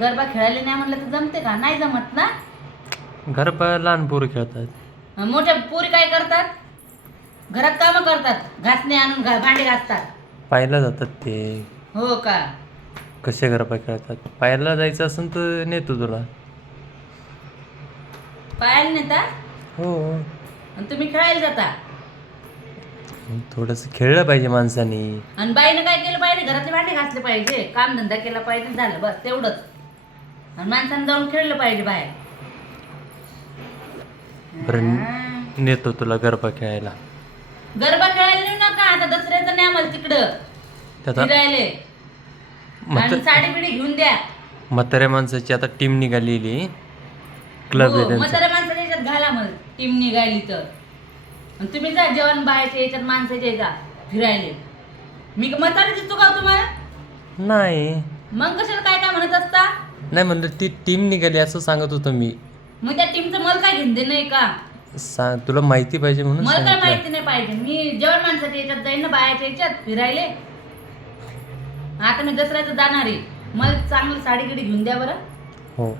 गरबा खेळायला नाही म्हणलं तर जमते का? नाही जमत ना? घर लहान पोरं खेळतात. मोठ्या पोरी काय करतात? घरात कामं करतात. घासणे आणून घा भांडे घासतात. पाहायला जातात ते. हो का? कसे गरबा खेळतात? पाहायला जायचं असेल तर नेतो तुला. पाहायला नेता? हो. आणि तुम्ही खेळायला जाता? थोडंसं खेळलं पाहिजे माणसाने. आणि बाईनं काय केलं पाहिजे? घरातले भांडे घासले पाहिजे. काम धंदा केला पाहिजे. झालं बस तेवढंच. आणि माणसानं जाऊन खेळलं पाहिजे बाहेर. बरं हा. नेतो तुला गरबा खेळायला. गरबा खेळायला नेऊ नका आता दसऱ्याचं नाही आम्हाला तिकडं. त्यात फिरायले. म्हात आणि साडी बिडी घेऊन द्या. म्हाताऱ्या माणसाची आता टीम निघालेली. क्लब हो, आहे त्यांचा. तर माणसाच्या याच्यात घाला मग टीम निघाली तर. आणि तुम्ही जा जेवण बाहेरच्या याच्यात माणसाच्या याच्यात फिरायले. मी म्हातारी दिसतो का हो तुम्हाला? नाही. मग कशाला काय काय म्हणत असता नाही म्हणलं ती टीम निघाली असं सांगत होतो मी. मग त्या टीमचं मला काय घेणं नाही का? सांग तुला माहिती पाहिजे म्हणून मला काय सांगितलं. माहिती नाही पाहिजे. मी जेवण माणसाच्या याच्यात जाईन ना बायाच्या याच्यात फिरायले. आता मी दसऱ्याचं जाणार आहे. मला चांगली साडी गिडी घेऊन द्या बरं. हो.